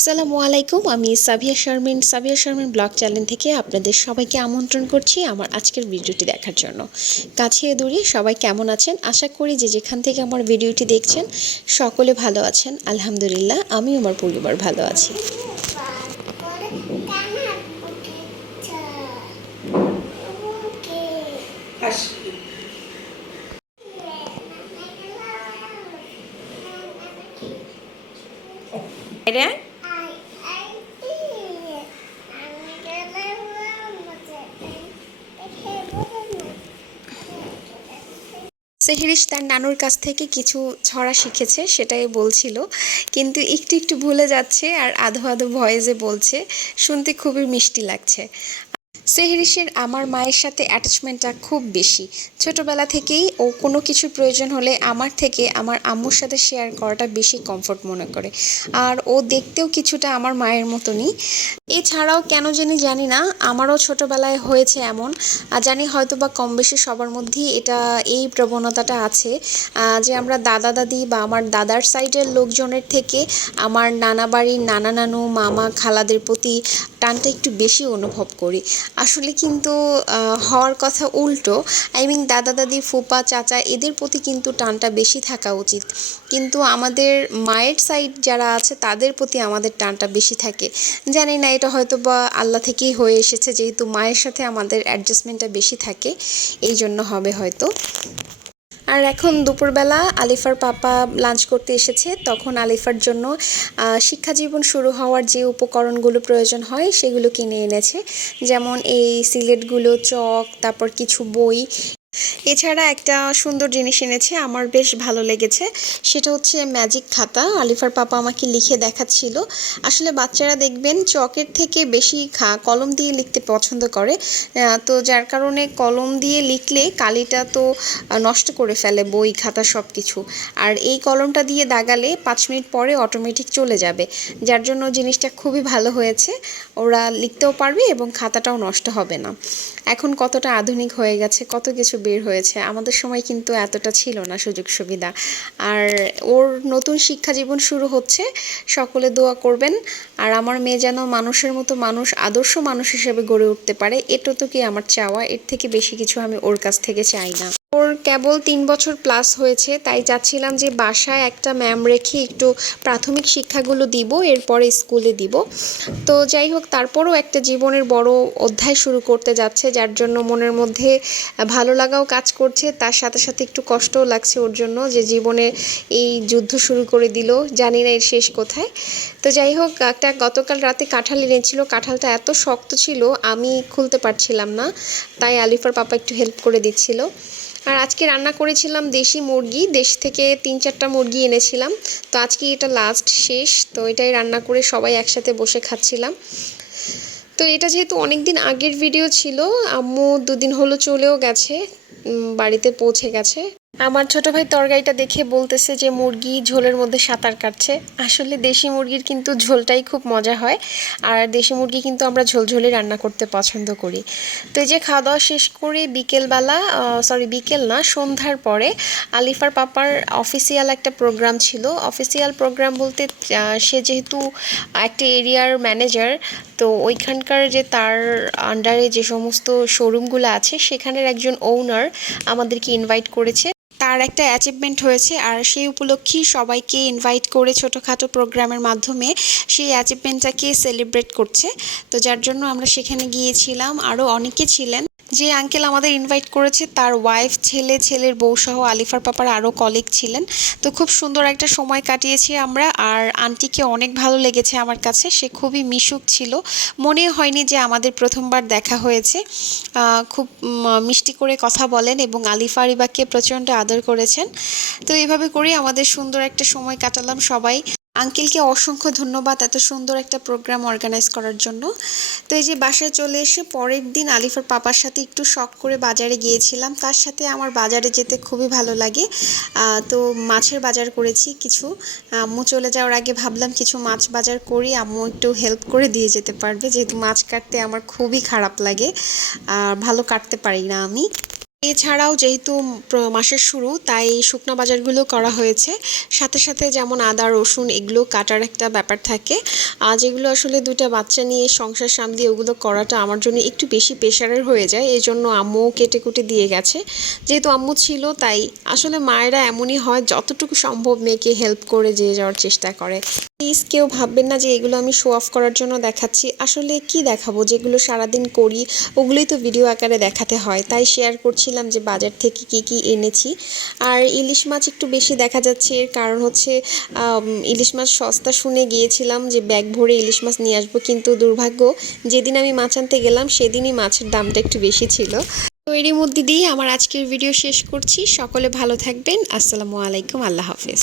আসসালামু আলাইকুম। আমি সাবিয়া শারমিন ব্লগ চ্যানেল থেকে আপনাদের সবাইকে আমন্ত্রণ করছি আমার আজকের ভিডিওটি দেখার জন্য। কাছে দূরে সবাই কেমন আছেন? আশা করি যে যেখান থেকে আমার ভিডিওটি দেখছেন সকলে ভালো আছেন। আলহামদুলিল্লাহ, আমি আমার পরিবার ভালো আছি। সেহরিশ তার নানুর কাছ থেকে কিছু ছড়া শিখেছে, সেটাই বলছিল, কিন্তু একটু একটু ভুলে যাচ্ছে আর আধো আধো ভয়েসে বলছে। শুনতে খুবই মিষ্টি লাগছে। সেহরিশের আমার মায়ের সাথে অ্যাটাচমেন্টটা খুব বেশি। ছোটবেলা থেকেই ও কোনো কিছু প্রয়োজন হলে আমার থেকে আমার আম্মুর সাথে শেয়ার করাটা বেশি কমফোর্ট মনে করে। আর ও দেখতেও কিছুটা আমার মায়ের মতনই। এছাড়াও কেন জানি না, আমারও ছোটবেলায় হয়েছে এমন। জানি হয়তো বা কম বেশি সবার মধ্যেই এই প্রবণতাটা আছে, যে আমরা দাদা দাদি বা আমার দাদার সাইডের লোকজনের থেকে আমার নানা বাড়ির নানা নানু মামা খালাদের প্রতি টানটা একটু বেশি অনুভব করি। আসলে কিন্তু হওয়ার কথা উল্টো। দাদা দাদি ফুপা চাচা এদের প্রতি কিন্তু টানটা বেশি থাকা উচিত, কিন্তু আমাদের মায়ের সাইড যারা আছে তাদের প্রতি আমাদের টানটা বেশি থাকে। জানি না, এটা হয়তো বা আল্লাহ থেকেই হয়ে এসেছে, যেহেতু মায়ের সাথে আমাদের অ্যাডজাস্টমেন্টটা বেশি থাকে, এই জন্য হবে হয়তো। আর এখন দুপুরবেলা আলিফার পাপা লাঞ্চ করতে এসেছে, তখন আলিফার জন্য শিক্ষা জীবন শুরু হওয়ার যে উপকরণগুলো প্রয়োজন হয় সেগুলো কিনে এনেছে, যেমন এই সিলেটগুলো, চক, তারপর কিছু বই। এছাড়া একটা সুন্দর জিনিস এনেছে, আমার বেশ ভালো লেগেছে। সেটা হচ্ছে ম্যাজিক খাতা। আলিফার পাপা আমাকে লিখে দেখাচ্ছিল। আসলে বাচ্চারা দেখবেন চকের থেকে বেশি কলম দিয়ে লিখতে পছন্দ করে, তো যার কারণে কলম দিয়ে লিখলে কালিটা তো নষ্ট করে ফেলে বই খাতা সব কিছু। আর এই কলমটা দিয়ে দাগালে 5 মিনিট পরে অটোমেটিক চলে যাবে, যার জন্য জিনিসটা খুবই ভালো হয়েছে। ওরা লিখতেও পারবে এবং খাতাটাও নষ্ট হবে না। এখন কতটা আধুনিক হয়ে গেছে, কত কিছু বের হয়েছে। আমাদের সময় কিন্তু এতটা ছিল না সুযোগ সুবিধা। আর ওর নতুন শিক্ষা জীবন শুরু হচ্ছে, সকলে দোয়া করবেন। আর আমার মেয়ে যেন মানুষের মতো মানুষ, আদর্শ মানুষ হিসেবে গড়ে উঠতে পারে, এটা তো কি আমার চাওয়া। এর থেকে বেশি কিছু আমি ওর কাছ থেকে চাই না। ওর কেবল 3 বছর প্লাস হয়েছে, তাই চাচ্ছিলাম যে বাসায় একটা ম্যাম রেখে একটু প্রাথমিক শিক্ষাগুলো দিব, এরপরে স্কুলে দিব। তো যাই হোক, তারপরও একটা জীবনের বড় অধ্যায় শুরু করতে যাচ্ছে, যার জন্য মনের মধ্যে ভালো লাগাও কাজ করছে, তার সাথে সাথে একটু কষ্টও লাগছে ওর জন্য, যে জীবনে এই যুদ্ধ শুরু করে দিল, জানি না এর শেষ কোথায়। তো যাই হোক, গতকাল রাতে কাঁঠাল এনেছিল, কাঁঠালটা এত শক্ত ছিল আমি খুলতে পারছিলাম না, তাই আলিফার পাপা একটু হেল্প করে দিচ্ছিল। আর আজকে রান্না করেছিলাম দেশি মুরগি, দেশ থেকে 3-4টা মুরগি এনেছিলাম। তো আজকে এটা লাস্ট শেষ, তো এটাই রান্না করে সবাই একসাথে বসে খাচ্ছিলাম। তো এটা যেহেতু অনেক দিন আগের ভিডিও ছিল, আম্মু 2 দিন হলো চলেও গেছে, বাড়িতে পৌঁছে গেছে। আমার ছোট ভাই তরকারিটা দেখে বলতেছে যে মুরগি ঝোলের মধ্যে সাঁতার কাটছে। আসলে দেশি মুরগির কিন্তু ঝোলটাই খুব মজা হয়, আর দেশি মুরগি কিন্তু আমরা ঝোলঝোলে রান্না করতে পছন্দ করি। তো এই যে খাওয়া দাওয়া শেষ করে বিকেলবেলা, বিকেল না, সন্ধ্যার পরে আলিফার পাপার অফিসিয়াল একটা প্রোগ্রাম ছিল। অফিসিয়াল প্রোগ্রাম বলতে সে যেহেতু একটা এরিয়ার ম্যানেজার, তো ওইখানকার যে তার আন্ডারে যে সমস্ত শোরুমগুলো আছে সেখানের একজন ওনার আমাদেরকে ইনভাইট করেছে। তার একটা অ্যাচিভমেন্ট হয়েছে, আর সেই উপলক্ষেই সবাইকে ইনভাইট করে ছোটোখাটো প্রোগ্রামের মাধ্যমে সেই অ্যাচিভমেন্টটাকে সেলিব্রেট করছে। তো যার জন্য আমরা সেখানে গিয়েছিলাম, আরও অনেকে ছিলেন। যে আঙ্কেল আমাদের ইনভাইট করেছে তার ওয়াইফ, ছেলের বউ সহ আলিফার পাপার আরও কলিগ ছিলেন। তো খুব সুন্দর একটা সময় কাটিয়েছি আমরা। আর আন্টিকে অনেক ভালো লেগেছে আমার কাছে, সে খুবই মিশুক ছিল, মনে হয়নি যে আমাদের প্রথমবার দেখা হয়েছে। খুব মিষ্টি করে কথা বলেন এবং আলিফা আরিবাকে প্রচণ্ড আদর করেছেন। তো এইভাবে করেই আমাদের সুন্দর একটা সময় কাটালাম সবাই। আঙ্কেলকে অসংখ্য ধন্যবাদ এত সুন্দর একটা প্রোগ্রাম অর্গানাইজ করার জন্য। তো এই যে বাসায় চলে এসে পরের দিন আলিফার পাপার সাথে একটু শখ করে বাজারে গিয়েছিলাম। তার সাথে আমার বাজারে যেতে খুবই ভালো লাগে। তো মাছের বাজার করেছি কিছু। আম্মু চলে যাওয়ার আগে ভাবলাম কিছু মাছ বাজার করি, আম্মু একটু হেল্প করে দিয়ে যেতে পারবে, যেহেতু মাছ কাটতে আমার খুবই খারাপ লাগে আর ভালো কাটতে পারি না আমি। এছাড়াও যেহেতু মাসের শুরু তাই শুকনা বাজারগুলো করা হয়েছে, সাথে সাথে যেমন আদা রসুন এগুলো কাটার একটা ব্যাপার থাকে, যেগুলো আসলে দুইটা বাচ্চা নিয়ে সংসার সামলিয়ে ওগুলো করাটা আমার জন্য একটু বেশি প্রেশারের হয়ে যায়, এই জন্য আম্মু কেটে কুটে দিয়ে গেছে। যেহেতু আম্মু ছিল তাই আসলে মায়েরা এমনই হয়, যতটুকু সম্ভব মেয়েকে হেল্প করে দিয়ে যাওয়ার চেষ্টা করে। প্লিজ কেউ ভাববেন না যে এগুলো আমি শো অফ করার জন্য দেখাচ্ছি, আসলে কি দেখাবো, যেগুলো সারাদিন করি ওগুলোই তো ভিডিও আকারে দেখাতে হয়, তাই শেয়ার করছিলাম যে বাজার থেকে কি কি এনেছি। আর ইলিশ মাছ একটু বেশি দেখা যাচ্ছে, এর কারণ হচ্ছে ইলিশ মাছ সস্তা শুনে গিয়েছিলাম যে ব্যাগ ভরে ইলিশ মাছ নিয়ে আসবো, কিন্তু দুর্ভাগ্য যেদিন আমি মাছ আনতে গেলাম সেদিনই মাছের দামটা একটু বেশি ছিল। তো এরই মধ্যে দিয়ে আমার আজকের ভিডিও শেষ করছি, সকলে ভালো থাকবেন, আসসালামু আলাইকুম, আল্লাহ হাফেজ।